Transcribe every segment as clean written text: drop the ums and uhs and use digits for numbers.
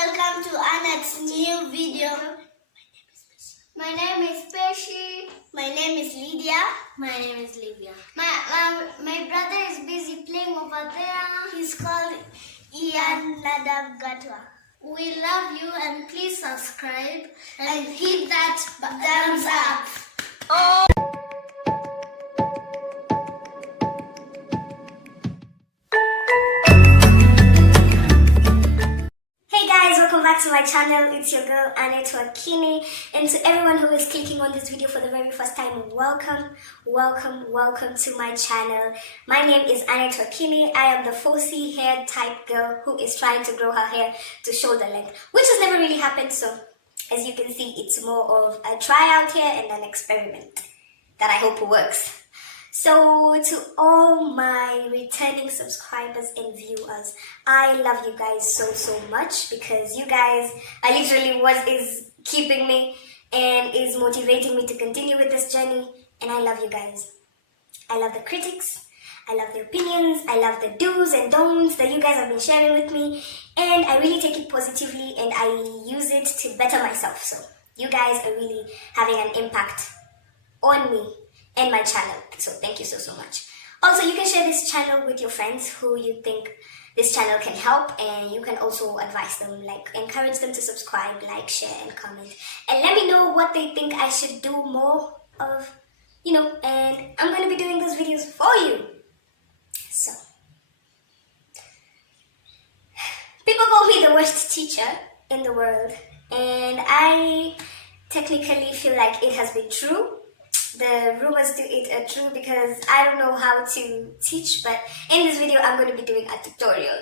welcome to Anna's new video. My name is Peshi. My name is Lydia. My name is Olivia. My brother is busy playing over there. He's called Ian Nadav Gatwa. We love you and please subscribe and hit that thumbs up. Oh. Welcome back to my channel. It's your girl Annette Wakini, and to everyone who is clicking on this video for the very first time, welcome to my channel. My name is Annette Wakini. I am the 4C hair type girl who is trying to grow her hair to shoulder length, which has never really happened. So as you can see, it's more of a tryout here and an experiment that I hope works. So to all my returning subscribers and viewers, I love you guys so much, because you guys are literally what is keeping me and is motivating me to continue with this journey, and I love you guys. I love the critics, I love the opinions, I love the do's and don'ts that you guys have been sharing with me, and I really take it positively and I use it to better myself. So you guys are really having an impact on me and my channel, so thank you so much. Also, you can share this channel with your friends who you think this channel can help, and you can also advise them, like encourage them to subscribe, like, share and comment, and let me know what they think I should do more of, and I'm going to be doing those videos for you. So people call me the worst teacher in the world, and I technically feel like it has been true. The rumors to it are true, because I don't know how to teach, but in this video I'm going to be doing a tutorial.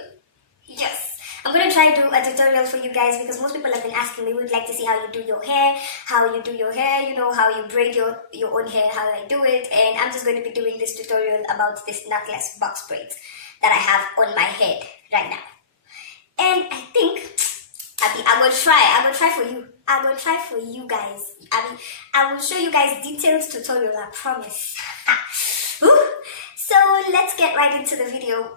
Yes, I'm going to try to do a tutorial for you guys, because most people have been asking me, would like to see how you do your hair, how you braid your own hair, how I do it, and I'm just going to be doing this tutorial about this knotless box braids that I have on my head right now. And I think I will try for you. I will try for you guys. I will show you guys detailed tutorial, I promise. So let's get right into the video.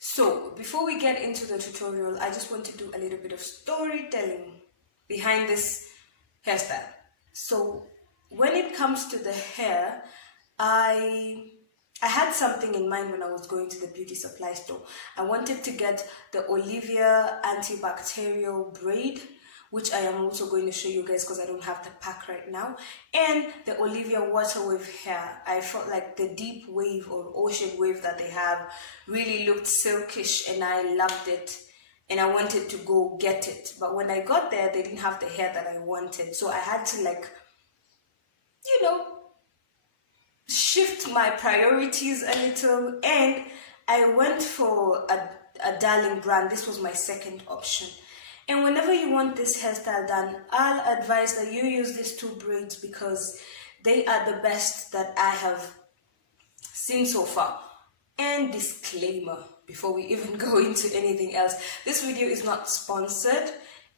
So before we get into the tutorial, I just want to do a little bit of storytelling behind this hairstyle. So when it comes to the hair, I had something in mind when I was going to the beauty supply store. I wanted to get the Olivia antibacterial braid, which I am also going to show you guys because I don't have the pack right now, and the Olivia water wave hair. I felt like the deep wave or ocean wave that they have really looked silkish, and I loved it, and I wanted to go get it. But when I got there, they didn't have the hair that I wanted, so I had to shift my priorities a little, and I went for a darling brand. This was my second option. And whenever you want this hairstyle done, I'll advise that you use these two braids, because they are the best that I have seen so far. And disclaimer, before we even go into anything else, this video is not sponsored.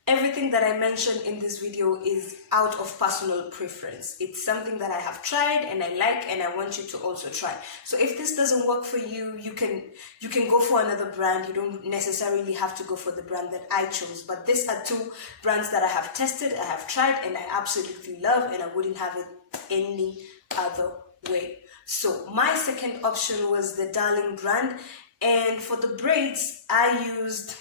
Everything that I mentioned in this video is out of personal preference. It's something that I have tried and I like, and I want you to also try. So if this doesn't work for you, you can go for another brand. You don't necessarily have to go for the brand that I chose. But these are two brands that I have tested, I have tried, and I absolutely love, and I wouldn't have it any other way. So my second option was the Darling brand, and for the braids I used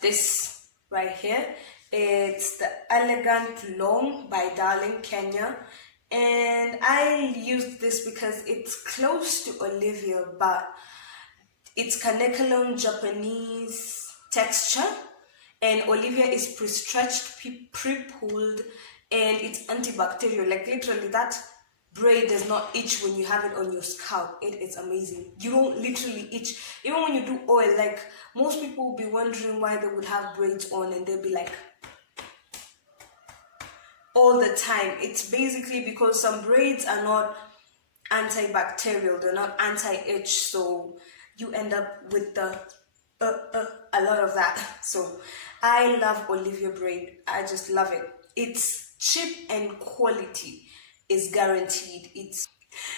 this right here. It's the Elegant Long by Darling Kenya, and I used this because it's close to Olivia, but it's Kanekalon Japanese texture, and Olivia is pre-stretched, pre-pulled, and it's antibacterial. Like literally that braid does not itch when you have it on your scalp. It is amazing. You don't literally itch. Even when you do oil, like most people will be wondering why they would have braids on and they'll be like all the time. It's basically because some braids are not antibacterial, they're not anti-itch, so you end up with the a lot of that. So I love Olivia braid. I just love it. It's cheap and quality is guaranteed.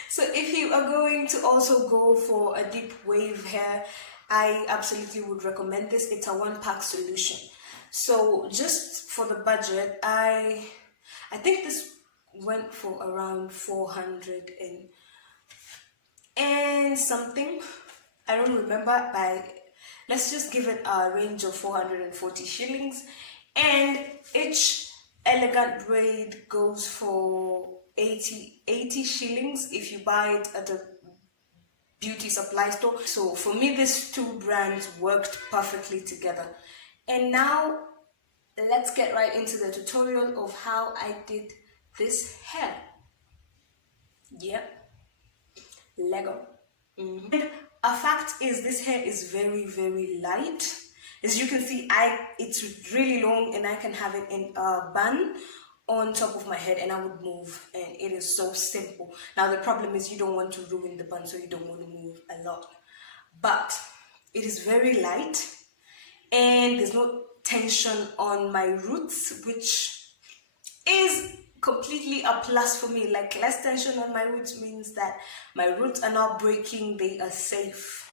So if you are going to also go for a deep wave hair, I absolutely would recommend this. It's a one-pack solution. So just for the budget, I think this went for around 400 and something. I don't remember, but let's just give it a range of 440 shillings. And each elegant braid goes for 80 shillings if you buy it at a beauty supply store. So for me, these two brands worked perfectly together. And now let's get right into the tutorial of how I did this hair. Yep, Lego. And a fact is, this hair is very, very light. As you can see, it's really long, and I can have it in a bun on top of my head, and I would move, and it is so simple. Now the problem is you don't want to ruin the bun, so you don't want to move a lot, but it is very light, and there's no tension on my roots, which is completely a plus for me. Like, less tension on my roots means that my roots are not breaking, they are safe.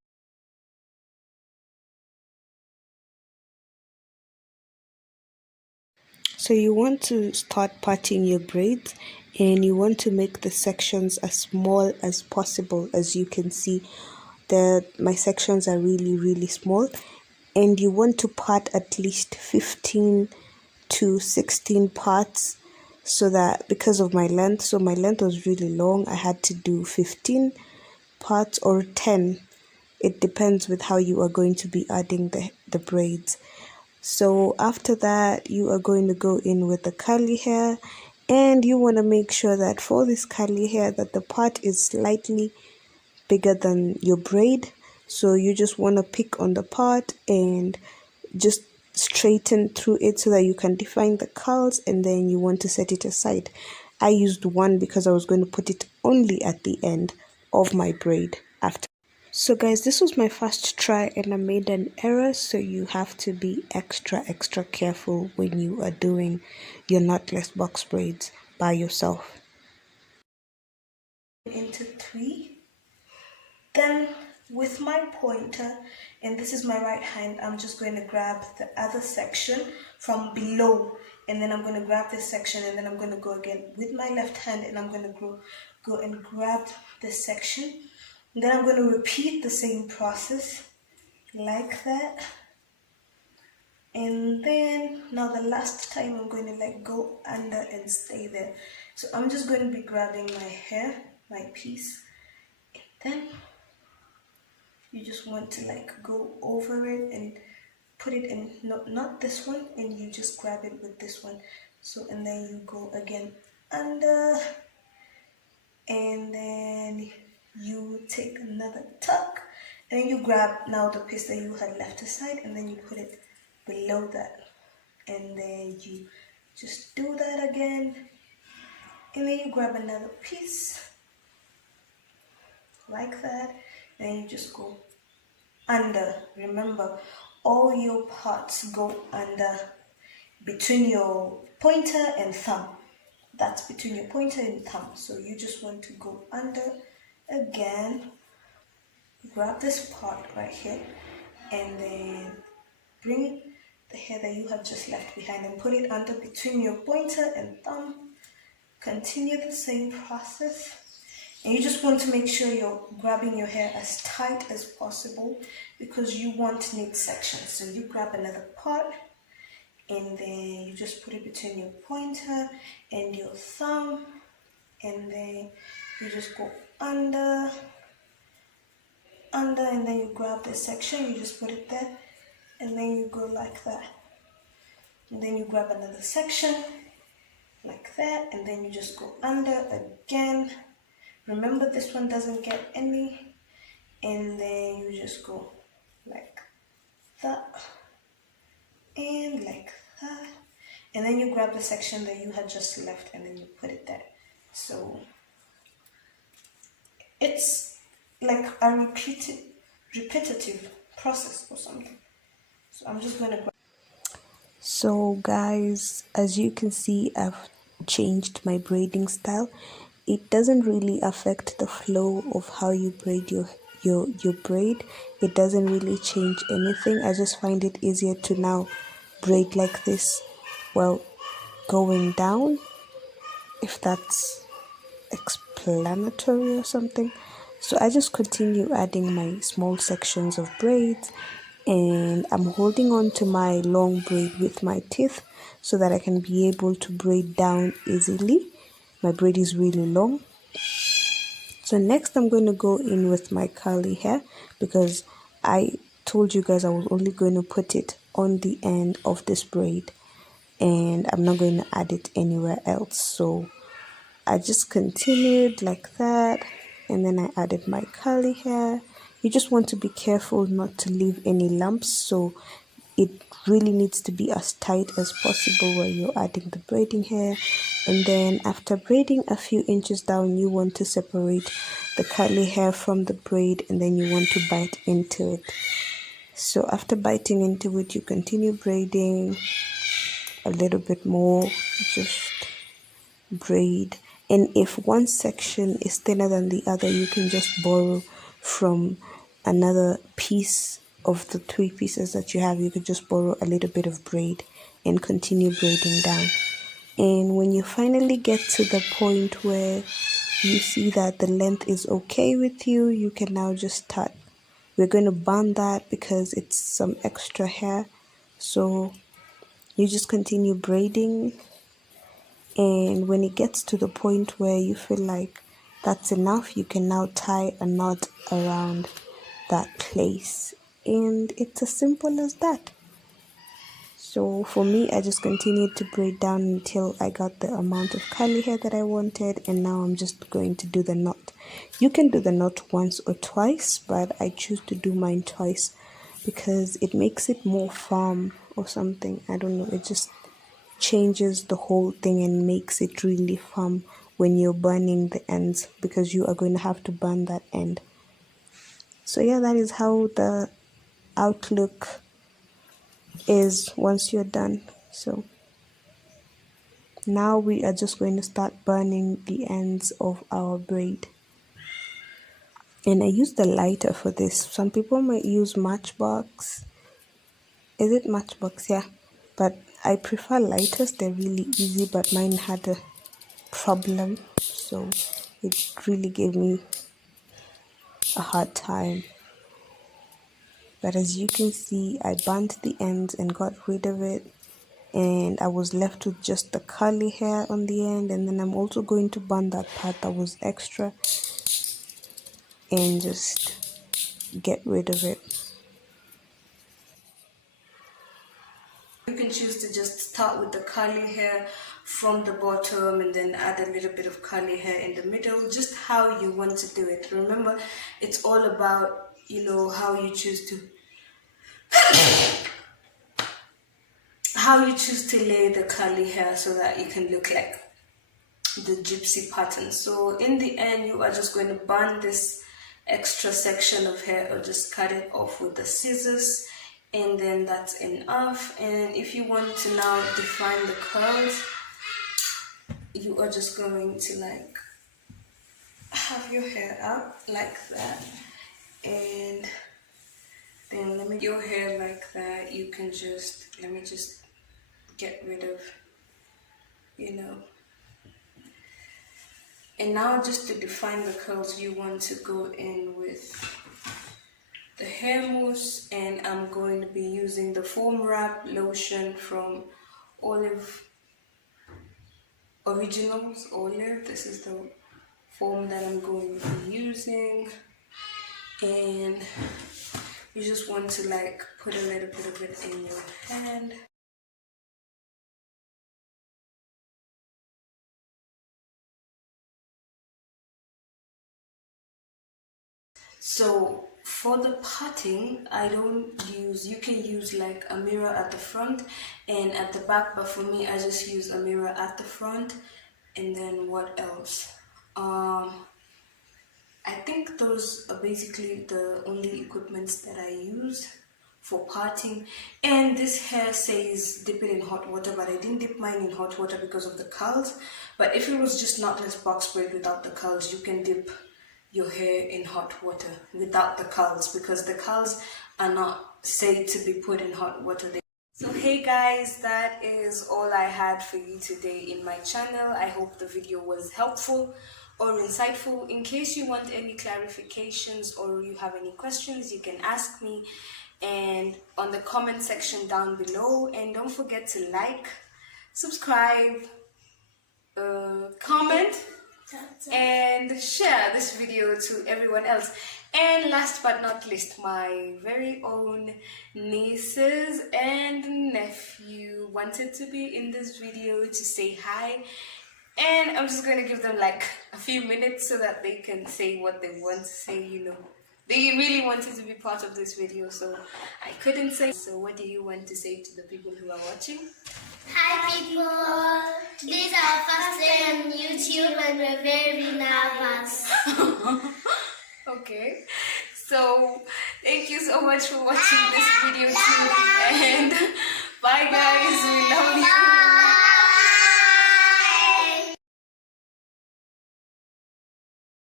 So you want to start parting your braids, and you want to make the sections as small as possible. As you can see, my sections are really small, and you want to part at least 15 to 16 parts, so that because of my length, so my length was really long, I had to do 15 parts or 10. It depends with how you are going to be adding the braids. So after that, you are going to go in with the curly hair, and you want to make sure that for this curly hair that the part is slightly bigger than your braid. So you just want to pick on the part and just straighten through it so that you can define the curls, and then you want to set it aside. I used one because I was going to put it only at the end of my braid after. So guys, this was my first try and I made an error, so you have to be extra careful when you are doing your knotless box braids by yourself. Into 3, then with my pointer, and this is my right hand, I'm just going to grab the other section from below, and then I'm going to grab this section, and then I'm going to go again with my left hand, and I'm going to go and grab this section. And then I'm going to repeat the same process like that. And then now the last time I'm going to like go under and stay there. So I'm just going to be grabbing my hair, my piece, and then you just want to like go over it and put it in, not this one, and you just grab it with this one. So, and then you go again under, and then you take another tuck, and then you grab now the piece that you had left aside, and then you put it below that, and then you just do that again, and then you grab another piece like that, and you just go under. Remember, all your parts go under, between your pointer and thumb. That's between your pointer and thumb. So you just want to go under again, grab this part right here, and then bring the hair that you have just left behind and put it under between your pointer and thumb. Continue the same process, and you just want to make sure you're grabbing your hair as tight as possible because you want neat sections. So you grab another part, and then you just put it between your pointer and your thumb, and then you just go under, and then you grab this section, you just put it there, and then you go like that, and then you grab another section like that, and then you just go under again. Remember, this one doesn't get any, and then you just go like that and like that, and then you grab the section that you had just left, and then you put it there. So it's like a repetitive process or something. So I'm just going to grab. So guys, as you can see, I've changed my braiding style. It doesn't really affect the flow of how you braid your your braid, it doesn't really change anything. I just find it easier to now braid like this, well, going down, if that's explanatory or something. So I just continue adding my small sections of braids, and I'm holding on to my long braid with my teeth so that I can be able to braid down easily. My braid is really long. So next I'm going to go in with my curly hair, because I told you guys I was only going to put it on the end of this braid and I'm not going to add it anywhere else. So I just continued like that, and then I added my curly hair. You just want to be careful not to leave any lumps, so it really needs to be as tight as possible while you're adding the braiding hair. And then after braiding a few inches down, you want to separate the curly hair from the braid, and then you want to bite into it. So after biting into it, you continue braiding a little bit more, just braid. And if one section is thinner than the other, you can just borrow from another piece of the 3 pieces that you have. You could just borrow a little bit of braid and continue braiding down. And when you finally get to the point where you see that the length is okay with you, you can now just start. We're going to band that because it's some extra hair, so you just continue braiding. And when it gets to the point where you feel like that's enough, you can now tie a knot around that place, and it's as simple as that. So for me, I just continued to braid down until I got the amount of curly hair that I wanted, and now I'm just going to do the knot. You can do the knot once or twice, but I choose to do mine twice because it makes it more firm or something. I don't know, it just changes the whole thing and makes it really firm when you're burning the ends, because you are going to have to burn that end. So yeah, that is how the outlook is once you're done. So now we are just going to start burning the ends of our braid. And I use the lighter for this. Some people might use matchbox. Is it matchbox? Yeah. But I prefer lighters. They're really easy, but mine had a problem, so it really gave me a hard time. But as you can see, I burnt the ends and got rid of it, and I was left with just the curly hair on the end. And then I'm also going to burn that part that was extra and just get rid of it. You can choose to just start with the curly hair from the bottom and then add a little bit of curly hair in the middle, just how you want to do it. Remember, it's all about, how you choose to lay the curly hair so that it can look like the gypsy pattern. So in the end, you are just going to burn this extra section of hair or just cut it off with the scissors, and then that's enough. And if you want to now define the curls, you are just going to have your hair up like that, and then let me your hair like that. You can just let me just get rid of, and now just to define the curls, you want to go in with the hair mousse, and I'm going to be using the foam wrap lotion from Originals Olive. This is the foam that I'm going to be using, and you just want to put a little bit of it in your hand. So for the parting, you can use a mirror at the front and at the back, but for me, I just use a mirror at the front. And then what else? I think those are basically the only equipments that I use for parting. And this hair says dip it in hot water, but I didn't dip mine in hot water because of the curls. But if it was just knotless box braid without the curls, you can dip your hair in hot water without the curls, because the curls are not said to be put in hot water. So hey guys, that is all I had for you today in my channel. I hope the video was helpful or insightful. In case you want any clarifications or you have any questions, you can ask me and on the comment section down below. And don't forget to like, subscribe, comment and share this video to everyone else. And last but not least, my very own nieces and nephew wanted to be in this video to say hi, and I'm just going to give them like a few minutes so that they can say what they want to say. You know, they really wanted to be part of this video, so I couldn't say. So what do you want to say to the people who are watching? Hi people, this is our first day on YouTube and we're very nervous. Okay, so thank you so much for watching this video too, and bye guys.